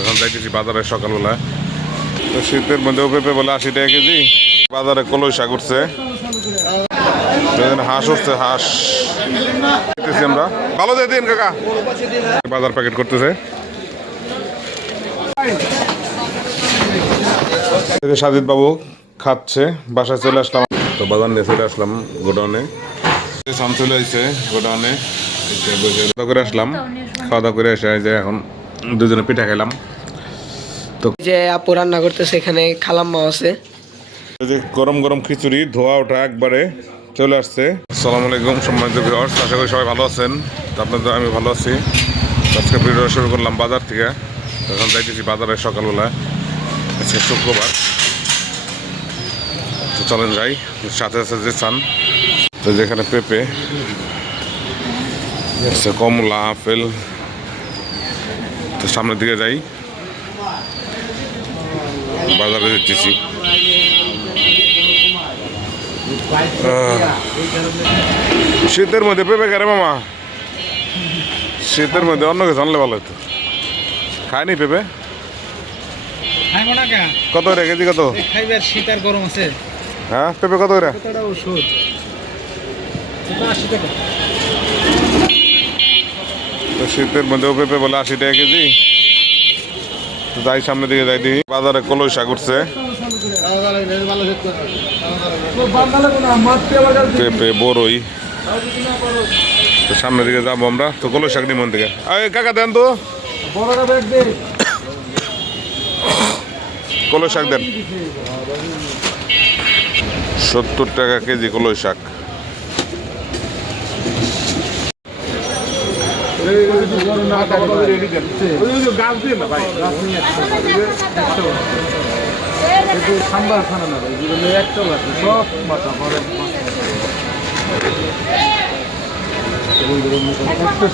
এখন যাইতেছি বাজারে সকালবেলা। তো শীতের মধ্যেও পেঁপে বলে 80 টাকা কেজি। বাজারে কলই শাক উঠছে, হাঁস উঠছে, হাঁস আমরা ভালো দিয়ে দিন কাকা। বাজার প্যাকেট করতেছে সাজিদ বাবু, খাচ্ছে। বাসায় চলে আসলাম, তো বাজার নিয়ে চলে আসলাম গোডাউনে। চলে আসছে গোডাউনে, খাওয়া করে আসলাম। খাওয়া দাওয়া করে এসে যে এখন দুজনে পিঠা খেলাম। তো যে আপু রান্না করতেছে, এখানে খালাম্মা আছে। যে গরম গরম খিচুড়ি ধোয়া ওঠা একবারে চলে আসছে। আসসালামু আলাইকুম সম্মানিত ভিউয়ার্স, আশা করি সবাই ভালো আছেন। তো আপনাদের আমি ভালো আছি। আজকে ভিডিও শুরু করলাম বাজার থেকে। এখন যাইতেছি বাজারে সকালবেলা, আজকে শুক্রবার। তো চলেন যাই, সাথে আছে যে চান। তো যেখানে পেঁপে, কমলা, আপেল, তো সামনের দিকে যাই, বাজারে যেতেছি। শীতের মধ্যে পেঁপে খারে মামা, শীতের মধ্যে অন্য কিছু আনলে ভালো হতো। খায়নি পেঁপে? কত রে কেজি? কত? শীতের গরম আছে। হ্যাঁ, পেঁপে কত রে? তো শীতের মধ্যেও পেঁপে বলে 80 টাকা কেজি। তো যাই সামনের দিকে যাই, দেখি বাজারে কলই শাক উঠছে, পেঁপে, বড়ই। তো সামনের দিকে যাবো আমরা। তো কলই শাক নিমন থেকে কাকা দেন তো, কলই শাক দেন। 70 টাকা কেজি কলই শাক।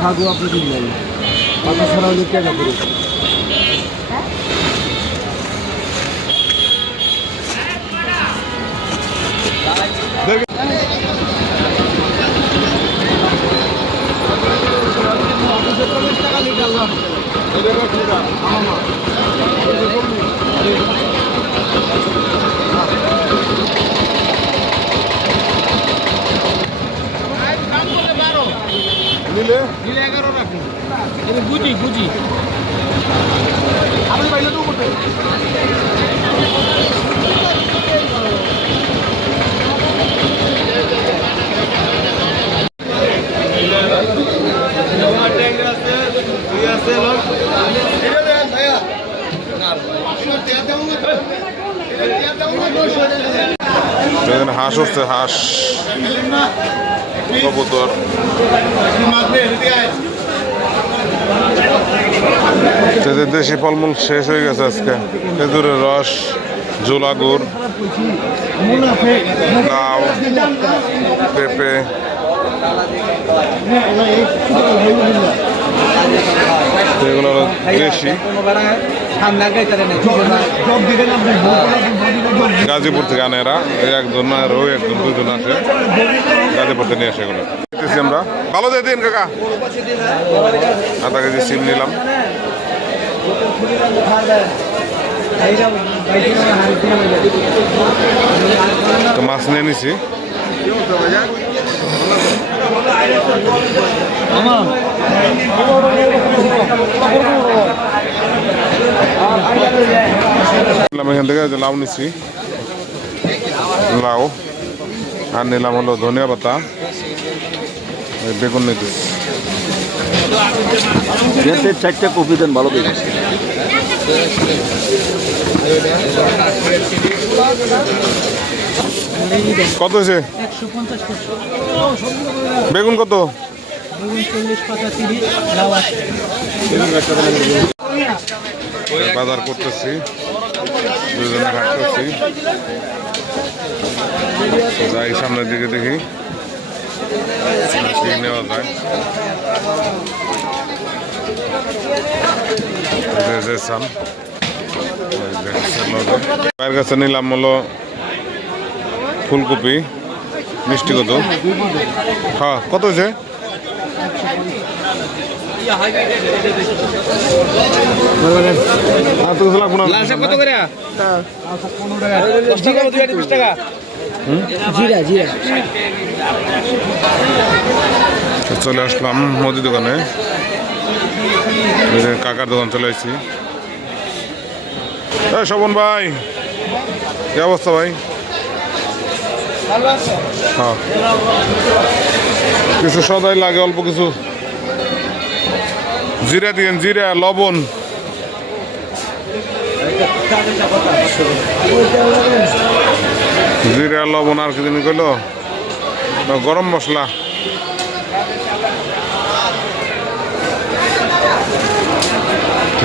সাধু আপনি দিন পাতা ছাড়া হলে কেনা করে নিলে 11 রাখুন। এটা বুঝি বুঝি আপনি পাইলে তো করতে হাঁস উঠছে, হাঁস, কবুতর। দেশি ফলমূল শেষ হয়ে গেছে আজকে। খেজুরের রস, জোলা গুড়, লাউ, পেঁপে, এগুলো হলো দেশি। গাজীপুর থেকে আনে এরা, একজন আর ওই একজন দুজন আসে গাজীপুর থেকে নিয়ে আসে এগুলো। আমরা ভালো দিয়ে দিন কাকা। আধা কেজি সিম নিলাম। তো মাছ নিয়ে নিছি। এখান থেকে লাউ নিচ্ছি, লাউ আর নিলাম হলো ধনিয়া পাতা, বেগুন নিতেছি। 4টা কপি দেন ভালো করে। কত হয়েছে? 150 বেগুন কত? বেগুন 40 পাতা 30 লাউ আছে। বাজার করতেছি, দুজনে হাঁটতেছি। যাই সামনের দিকে দেখি কি নেওয়া যায়। মায়ের কাছে নিলাম হলো ফুলকপি, মিষ্টি কত? হ্যাঁ, কত হয়েছে? আর তো কিছু লাগবো না। জিরা জিরা তো চলে আসলাম মুদি দোকানে, এই যে কাকার দোকান চলে আসছি। এই শোভন ভাই, কি অবস্থা ভাই? হ্যাঁ, কিছু সদাই লাগে, অল্প কিছু জিরা দিয়েন, জিরা লবণ। জিরা লবণ আর কি দিন কইলো, গরম মশলা।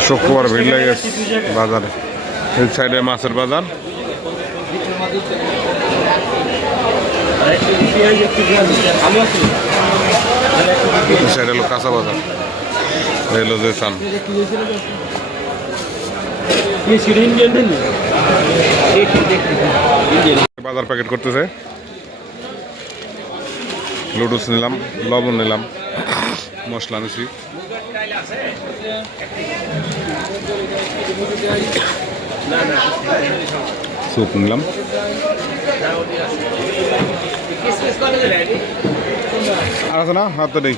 শুক্রবার ভিড় লেগে গেছে বাজারে, এই সাইডে মাছের বাজার, এই সাইডে হলো কাঁচা বাজার, এই হলো যে চান। বাজার প্যাকেট করতেছে, লুডুস নিলাম, লবণ নিলাম, মশলা নিছি। স্যুপ নিলাম। আর আছে না, হাত তো নেই।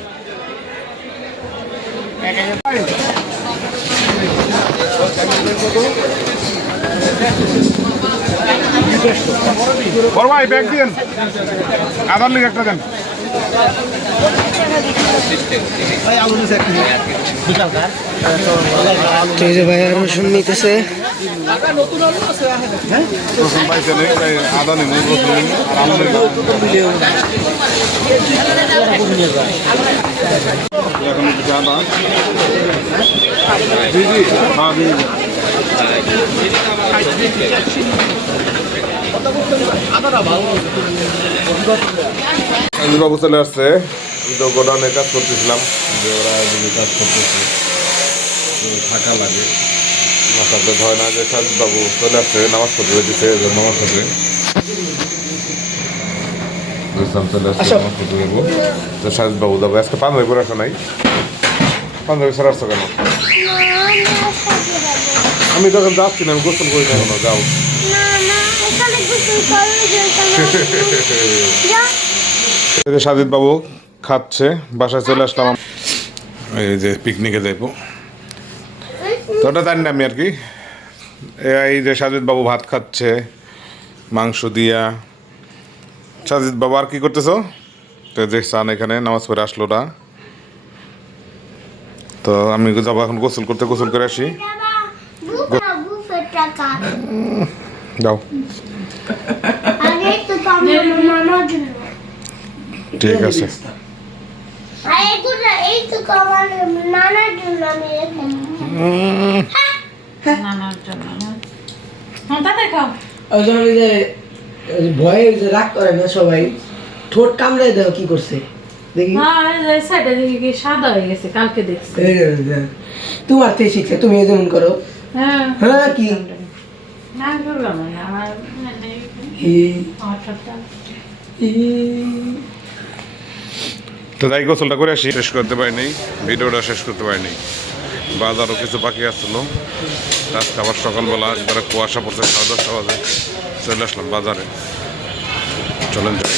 বড় ভাই ব্যাগ দিন, আধার লিখ একটা দেন। তো এই যে ভাই আর রসুন নিতেছে। রসুন পাইছে নেই, তাই আদা নিন, রসুন নিন আর আলু নিন। এখন কিছু আদা দিদি, হ্যাঁ দিদি। বাবু চলে আসছে, আমি তো গোডাউনে কাজ করতেছিলাম, যে ওরা যদি কাজ করতেছে থাকা লাগে, মাথাতে হয় না। যে সাজিদ বাবু চলে আসছে, নামাজ পড়তে দিচ্ছে, নামাজ পড়বে চলে আসছে, নামাজ পড়তে দেবো। তো সাজিদ বাবু যাবো আজকে। পাঞ্জাবি পরে আসো নাই? পাঞ্জাবি ছাড়া আসছো কেন? আমি তখন যাচ্ছি না, আমি গোসল করি না এখনো। যাও, সাজিদ বাবু খাচ্ছে, বাসায় চলে আসলাম। এই যে পিকনিকে যাইব, তো ওটা জানি না আমি আর কি। এই যে সাজিদ বাবু ভাত খাচ্ছে মাংস দিয়া। সাজিদ বাবু আর কি করতেছো? তো যে চান এখানে নামাজ পড়ে আসলো না, তো আমি যাবো এখন গোসল করতে, গোসল করে আসি। যাও, ঠিক আছে। ভয়ে রাগ করে না সবাই, ঠোঁট কামড়াই দেওয়া কি করছে দেখি। সাদা হয়ে গেছে, কালকে দেখছি। তোমার থেকে শিখছে, তুমি যেমন করো। হ্যাঁ হ্যাঁ কি না করলাম না, আমার তো তাই গোসলটা করে আসি, শেষ করতে পারিনি, ভিডিওটা শেষ করতে পারিনি। বাজারও কিছু বাকি আসছিল, আজকে আবার সকালবেলা একবারে কুয়াশা পড়ছে, 10:30 বাজে চলে আসলাম বাজারে। চলেন যাই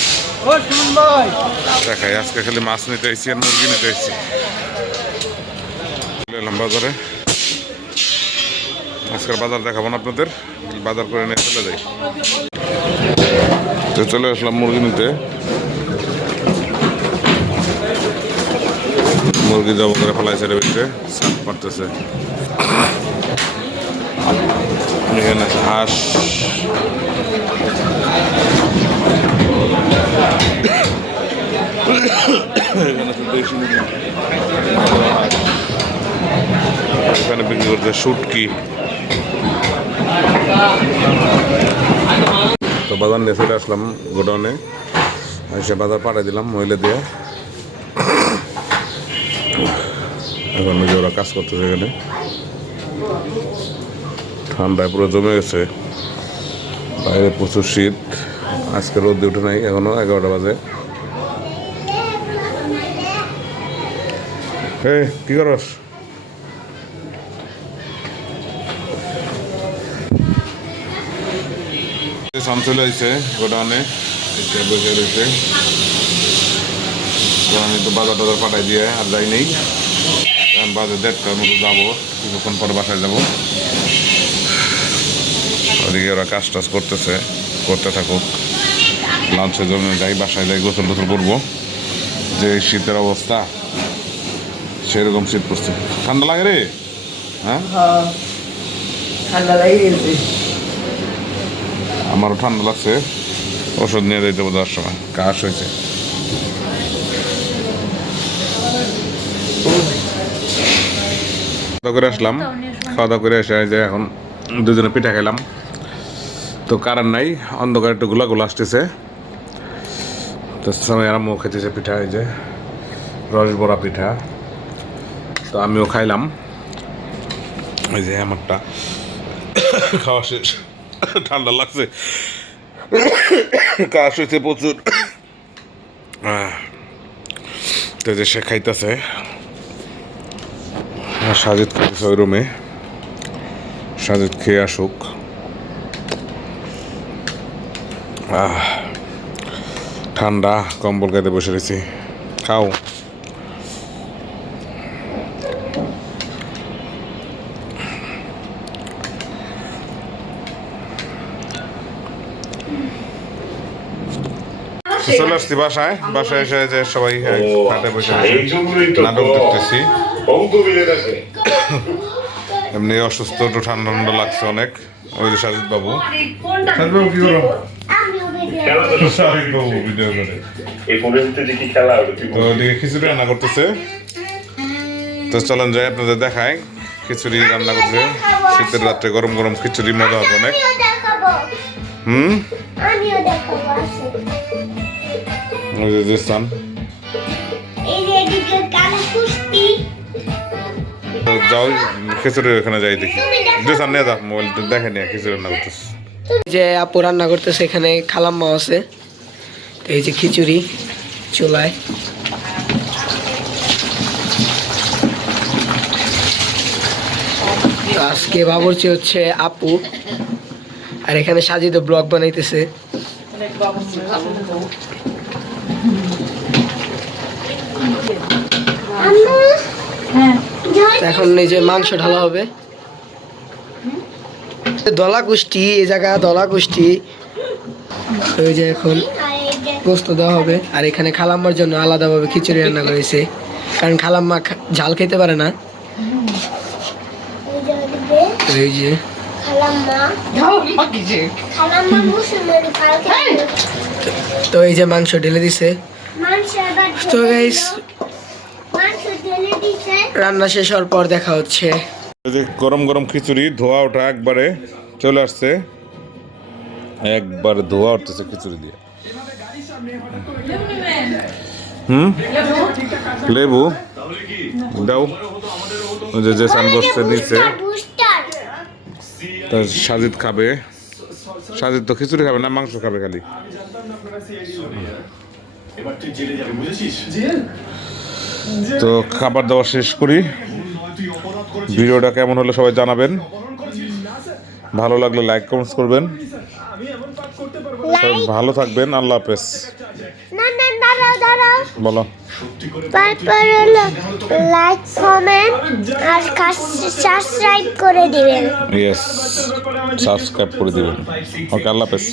দেখাই, আজকে খালি মাছ নিতে এসেছি আর মুরগি নিতে এসেছি। চলে এলাম বাজারে, আজকের বাজার দেখাবো না আপনাদের, বাজার করে নিয়ে চলে যাই। তো চলে আসলাম মুরগি নিতে, মুরগি জব করে ফেলাইছে রে ভিতরে, সাপ পারতেছে। এখানে আছে হাঁস, এখানে আছে দেশি মুরগি, এখানে বিক্রি করতে শুটকি। তো বাজার নিয়ে চলে আসলাম গোডাউনে, এসে বাজার পাঠাই দিলাম মহিলা দিয়ে। এখন যে ওরা কাজ করতেছে এখানে, ঠান্ডায় পুরো জমে গেছে, বাইরে প্রচুর শীত। আজকে রোদ দিয়ে উঠে নাই, এখনো 11টা বাজে। কি করস? সাম চলে আসছে গোডাউনে, বসে রয়েছে। আমি তো বাজার টাজার পাঠাই দিয়ে আর যাই নেই, বাজার 1:30টার মতো যাবো, কিছুক্ষণ পরে বাসায় যাবো। ওদিকে ওরা কাজ টাজ করতেছে, করতে থাকুক। লাঞ্চের জন্য যাই, বাসায় যাই, গোসল টোসল করবো। যে শীতের অবস্থা, সেরকম শীত পড়ছে। ঠান্ডা লাগে রে? হ্যাঁ, ঠান্ডা লাগে গেছে। আমারও ঠান্ডা লাগছে, ওষুধ নিয়ে যেতে বোঝার সময় কাশ হয়েছে। খাওয়া করে আসলাম, খাওয়া দাওয়া করে এসে যে এখন দুজনে পিঠা খেলাম। তো কারণ নাই, অন্ধকার একটু গোলা গোলা আসতেছে। তো সময় আরম্ভ খেতেছে পিঠা, এই যে রস বড়া পিঠা। তো আমিও খাইলাম, এই যে আমারটা খাওয়া শেষ। ঠান্ডা লাগছে, কাশ হয়েছে প্রচুর। তো যে সে খাইতেছে, সাজিদ খাইতেছে ওই রুমে। সাজিদ খেয়ে আসুক। ঠান্ডা, কম্বল গাইতে বসে রয়েছি। খাও। চলে আসছি বাসায়। বাসায় এসে যে সবাই খাটে বসে নাটক দেখতেছি। এমনি অসুস্থ, একটু ঠান্ডা ঠান্ডা লাগছে অনেক। ওই যে সাজিদ বাবু, সাজিদ বাবু কি করো? সাজিদ বাবু ভিডিও করে। তো ওদিকে খিচুড়ি রান্না করতেছে। তো চলেন যাই, আপনাদের দেখায়। খিচুড়ি রান্না করছে শীতের রাত্রে, গরম গরম খিচুড়ি, মজা হবে অনেক। ওই যে দেশান যাও, খিচুড়ি ওখানে যাই দেখি। দেশান নিয়ে যা, মোবাইল দেখে নিয়ে খিচুড়ি রান্না করতেছে। যে আপু রান্না করতেছে, এখানে খালাম্মা আছে। তো এই যে খিচুড়ি চুলায়। তো আজকে বাবুর্চি হচ্ছে আপু, আর এখানে সাজিদ ব্লগ বানাইতেছে। এখন এই যে মাংস ঢালা হবে। দলা কুষ্টি, এই জায়গা দলা কুষ্টি। ওই যে এখন গোস্ত দেওয়া হবে। আর এখানে খালাম্মার জন্য আলাদাভাবে খিচুড়ি রান্না করেছে, কারণ খালাম্মা ঝাল খেতে পারে না। এই যে তো এই যে মাংস ঢেলে দিছে। তো গাইস, রান্না শেষ হওয়ার পর দেখা হচ্ছে। গরম গরম খিচুড়ি, ধোয়া ওঠা একবারে চলে আসছে, একবার ধোয়া উঠতেছে খিচুড়ি দিয়ে। লেবু দাও, যে সান বসতে দিচ্ছে। সাজিদ খাবে, সাজিদ তো খিচুড়ি খাবে না, মাংস খাবে খালি। তো খাবার দাবার শেষ করি। ভিডিওটা কেমন হলো সবাই জানাবেন, ভালো লাগলে লাইক কমেন্টস করবেন। সবাই ভালো থাকবেন, আল্লাহ হাফেজ। বলো। তারপর হলো লাইক, কমেন্ট আর সাবস্ক্রাইব করে দিবেন। ইয়েস, সাবস্ক্রাইব করে দিবেন। ওকে, আল্লাহ হাফেজ।